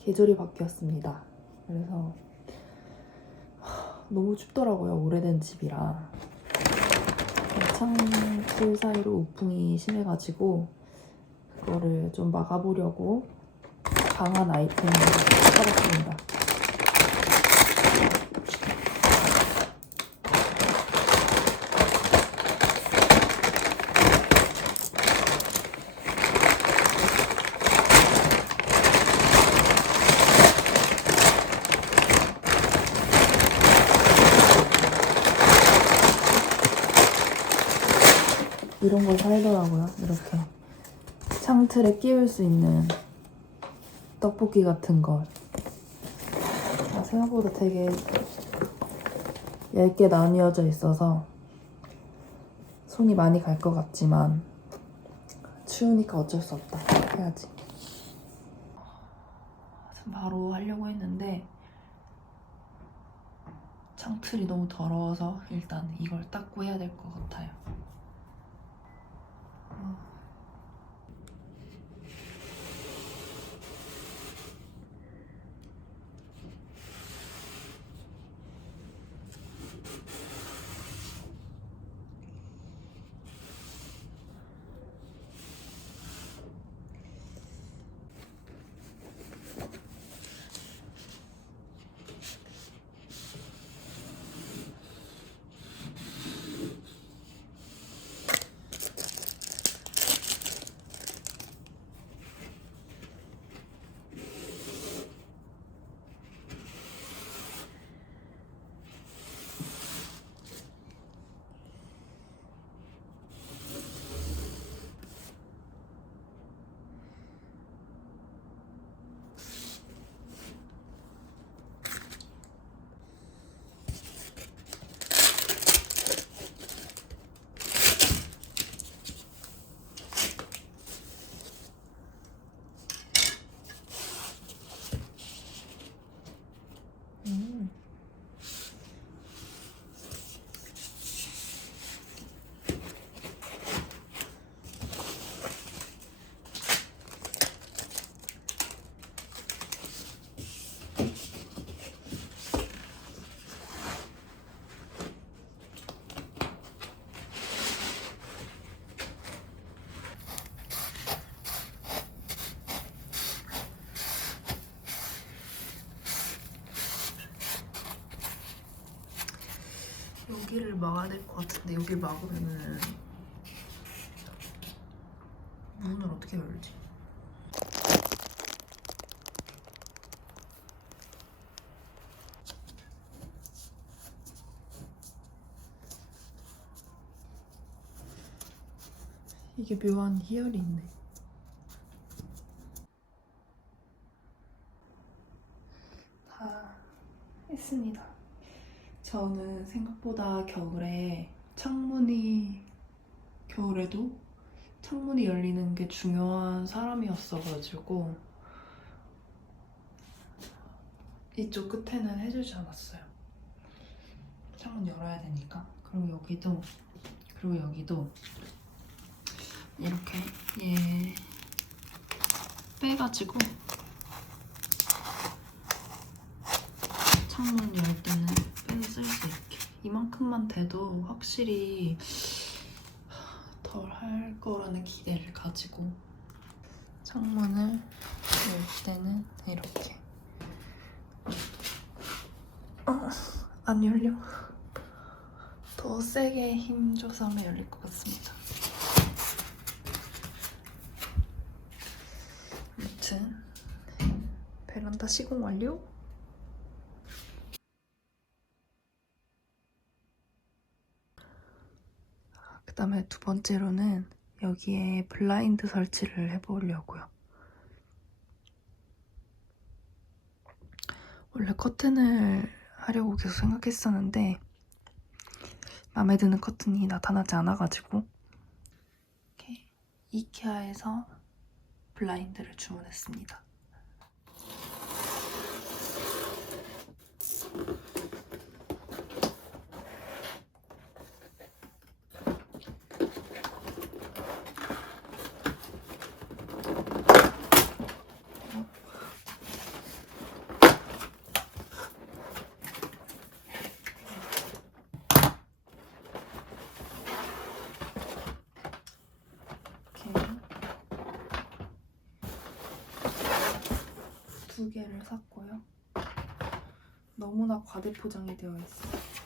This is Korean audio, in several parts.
계절이 바뀌었습니다. 그래서 하, 너무 춥더라고요. 오래된 집이라. 창틀 사이로 우풍이 심해가지고 그거를 좀 막아보려고 강한 아이템을 사봤습니다. 이런 걸 살더라고요. 이렇게 창 틀에 끼울 수 있는 떡볶이 같은 걸. 아, 생각보다 되게 얇게 나뉘어져 있어서 손이 많이 갈 것 같지만 추우니까 어쩔 수 없다. 해야지. 바로 하려고 했는데 창틀이 너무 더러워서 일단 이걸 닦고 해야 될 것 같아요. 여기를 막아야 될 것 같은데 여기 막으면은 문을 어떻게 열지? 이게 묘한 희열이 있네. 다 했습니다. 저는 생각보다 겨울에 창문이 겨울에도 창문이 열리는 게 중요한 사람이었어가지고 이쪽 끝에는 해주지 않았어요. 창문 열어야 되니까. 그리고 여기도 그리고 여기도 이렇게 얘 빼가지고 창문 열 때는 빼서 쓸 수 있게 이만큼만 돼도 확실히 덜 할 거라는 기대를 가지고 창문을 열 때는 이렇게. 어, 안 열려. 더 세게 힘줘서 하면 열릴 것 같습니다. 아무튼 베란다 시공 완료 다음에 두 번째로는 여기에 블라인드 설치를 해보려고요. 원래 커튼을 하려고 계속 생각했었는데 마음에 드는 커튼이 나타나지 않아가지고 이렇게 이케아에서 블라인드를 주문했습니다. 두 개를 샀고요. 너무나 과대 포장이 되어 있어요.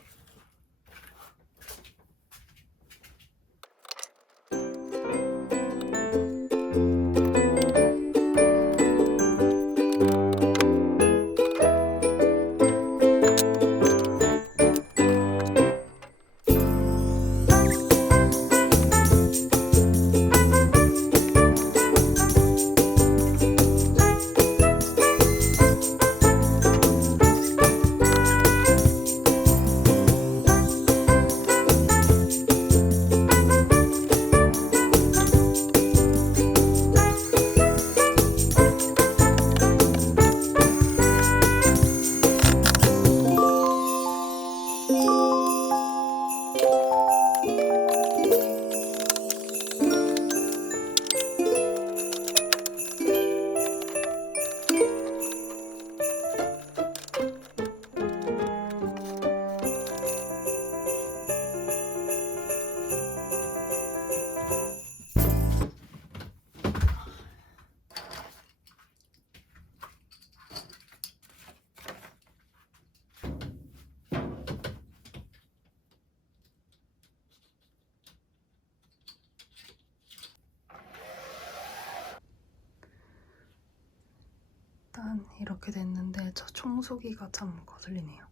일단 이렇게 됐는데 저 청소기가 참 거슬리네요.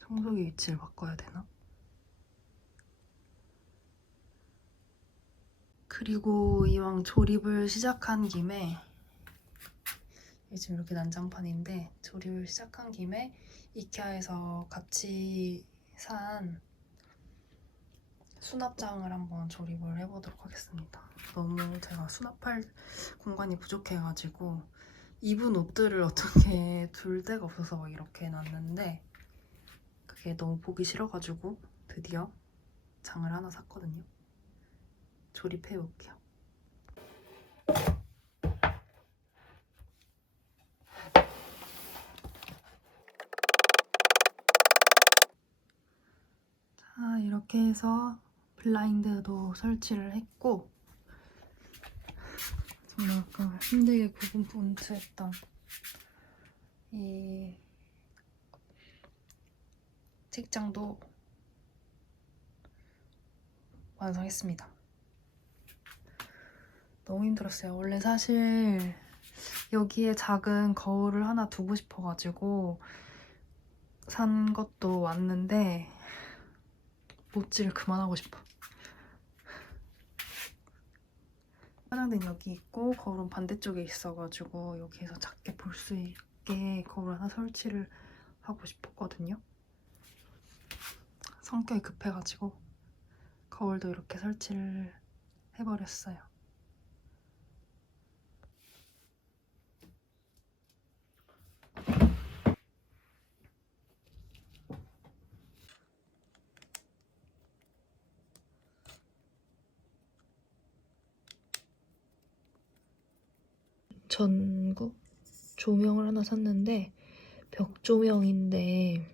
청소기 위치를 바꿔야 되나? 그리고 이왕 조립을 시작한 김에 지금 이렇게 난장판인데 조립을 시작한 김에 이케아에서 같이 산 수납장을 한번 조립을 해보도록 하겠습니다. 너무 제가 수납할 공간이 부족해가지고 입은 옷들을 어떻게 둘 데가 없어서 막 이렇게 해놨는데 그게 너무 보기 싫어가지고 드디어 장을 하나 샀거든요. 조립해 볼게요. 자 이렇게 해서 블라인드도 설치를 했고 정말 아까 힘들게 고군분투했던 이 책장도 완성했습니다. 너무 힘들었어요. 원래 사실 여기에 작은 거울을 하나 두고 싶어가지고 산 것도 왔는데 못질을 그만하고 싶어. 화장대는 여기 있고 거울은 반대쪽에 있어가지고 여기에서 작게 볼 수 있게 거울 하나 설치를 하고 싶었거든요. 성격이 급해가지고 거울도 이렇게 설치를 해버렸어요. 전구 조명을 하나 샀는데 벽 조명인데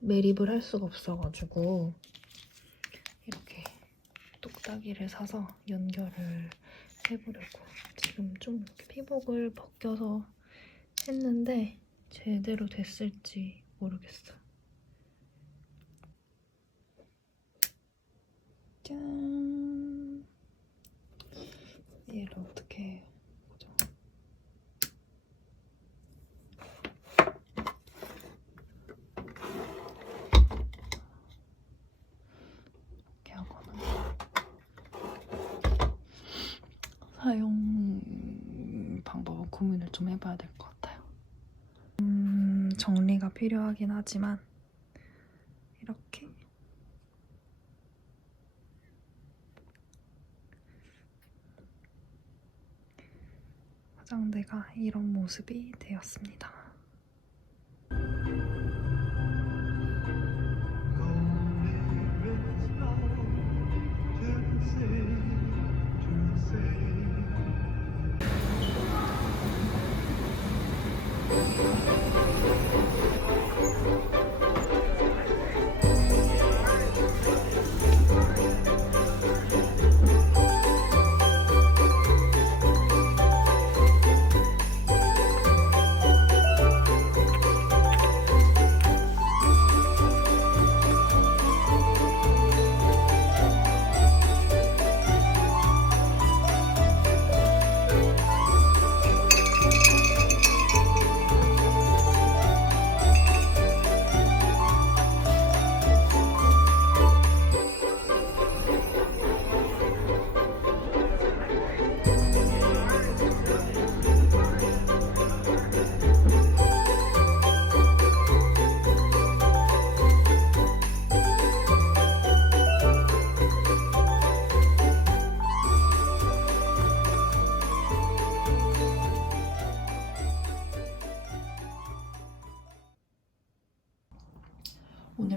매립을 할 수가 없어가지고 이렇게 똑딱이를 사서 연결을 해보려고 지금 좀 피복을 벗겨서 했는데 제대로 됐을지 모르겠어. 짠. 얘를 어떻게 보죠? 이렇게 하거나 사용 방법은 고민을 좀 해봐야 될 것 같아요. 음, 정리가 필요하긴 하지만 이렇게 화장대가 이런 모습이 되었습니다.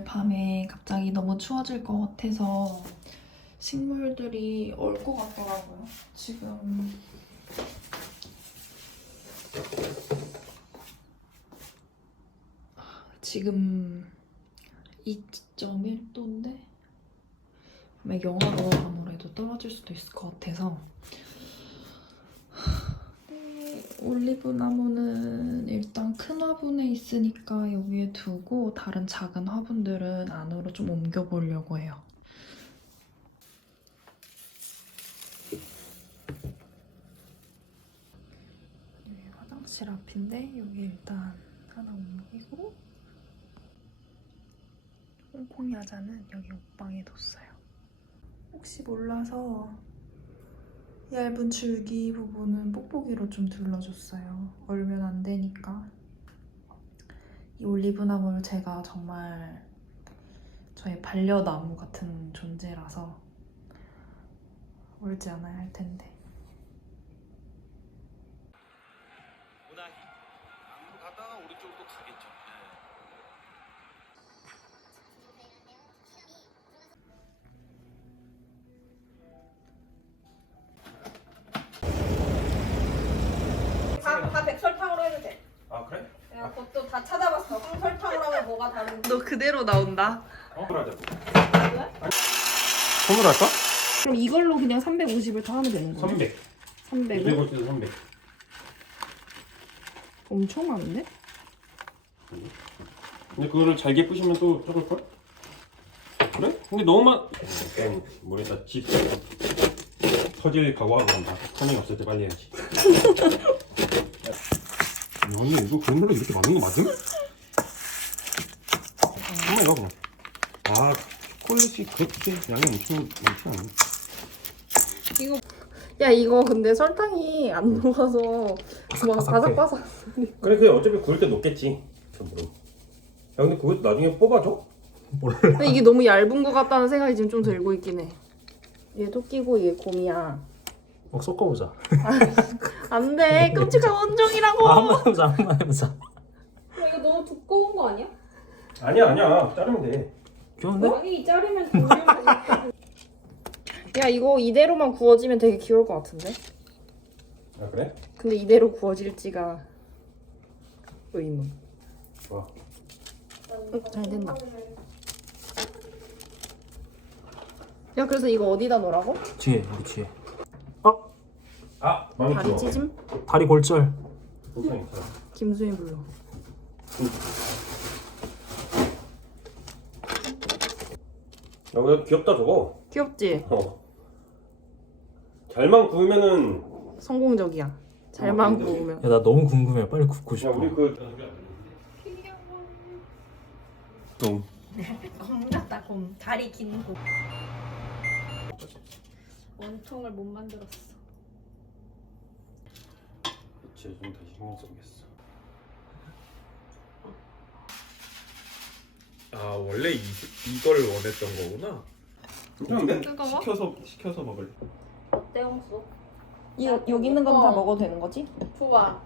밤에 갑자기 너무 추워질 것 같아서 식물들이 얼 것 같더라고요. 지금 지금 2.1도인데 아마 영하로 아무래도 떨어질 수도 있을 것 같아서 네, 올리브 나무는 화분에 있으니까 여기에 두고 다른 작은 화분들은 안으로 좀 옮겨보려고 해요. 여기 화장실 앞인데 여기 일단 하나 옮기고 홍콩 야자는 여기 옷방에 뒀어요. 혹시 몰라서 얇은 줄기 부분은 뽁뽁이로 좀 둘러줬어요. 얼면 안 되니까. 이 올리브 나무를 제가 정말 저의 반려나무 같은 존재라서 얼지 않아야 할 텐데. 나온다. 선물할까? 그럼 이걸로 그냥 350을 다 하면 되는 거야? 300. 300을? 200원 쓰도 300. 엄청 많은데? 근데 그거를 잘게 부시면 또 적을 걸? 그래? 근데 너무 많. 그냥 물에다 집 터질 각오하고 간다. 타밍 없을 때 빨리 해야지. 아니 이거 그런대로 이렇게 많은 거 맞음? 한번 이거 그냥. 아 초콜릿이 그렇게 양이 엄청 많지 않아. 야 이거 근데 설탕이 안 녹아서 막 바삭바삭 그래 그게 어차피 구울 때 녹겠지. 전부로. 야 근데 그거 나중에 뽑아줘? 근데 이게 너무 얇은 것 같다는 생각이 지금 좀 들고 있긴 해 얘도 끼고 얘 곰이야 어, 섞어보자. 안 돼 끔찍한 원종이라고 아, 한번 해보자, 한번 해보자. 야, 이거 너무 두꺼운 거 아니야? 아니야 아니야 자르면 돼. 귀여운데? 아니 자르면 야 이거 이대로만 구워지면 되게 귀여울 것 같은데? 아 그래? 근데 이대로 구워질지가 의문 좋아. 응, 잘 된다 야 그래서 이거 어디다 놓으라고? 뒤에, 우리 뒤에. 아 마음에 다리 들어. 찢음? 다리 골절. 괜찮아. 김수희 불러 야 근데 귀엽다 저거. 귀엽지? 어. 잘만 구우면은 성공적이야 잘만 어, 구우면 야, 나 너무 궁금해. 빨리 굽고 야 싶어. 우리 그. 똥. 곰 같다 곰. 다리 긴 곰. 원통을 못 만들었어. 그치 좀 다시 신경 써보겠어. 아 원래 이, 이걸 원했던 거구나. 괜찮은데? 뜨거워? 시켜서 시켜서 먹을. 홍수? 이, 여기 있는 건 다 어. 먹어도 되는 거지? 좋아.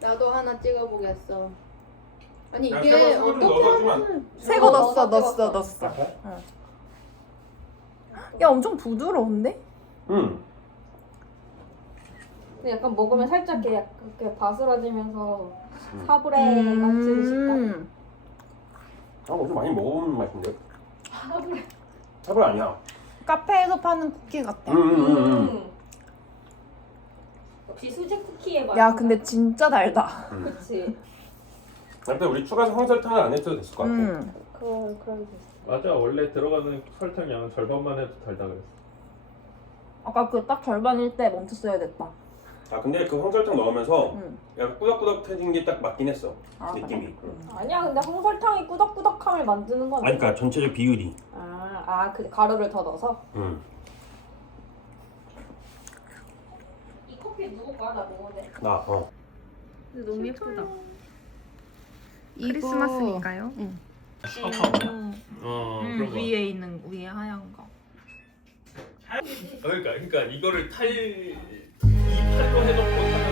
나도 하나 찍어보겠어. 아니 야, 이게 좀 어떻게 하면 새거 어, 넣었어 넣었어, 넣었어. 넣었어 야 엄청 부드러운데? 응. 근데 약간 먹으면 살짝 이렇게, 약간 이렇게 바스라지면서 음. 사브레 같은 식감. 아 어제 많이 먹어본 맛인데. 차별 아니야. 카페에서 파는 쿠키 같아 응응응응. 음. 역시 수제 쿠키의 맛. 야 근데 진짜 달다 그치. 근데 우리 추가해서 황설탕을 안 해도 됐을 것 같아. 음. 수 있어. 맞아 원래 들어가는 설탕 양은 절반만 해도 달다 그랬어. 아까 그 딱 절반일 때 멈췄어야 됐다 아 근데 그 황설탕 넣으면서 응. 약간 꾸덕꾸덕해진 게 딱 맞긴 했어. 아, 느낌이. 아니야 근데 홍설탕이 꾸덕꾸덕함을 만드는 건 아니 그러니까 전체적 비율이. 아, 아, 그 가루를 더 넣어서? 응. 이 커피 누구 거야? 나 먹어도 돼? 나 어. 근데 너무 예쁘다 크리스마스니까요. 응. 어 음, 그런 거. 위에 있는 위에 하얀 거 어, 그러니까 그러니까 이거를 탈 이팔로 해놓고 타면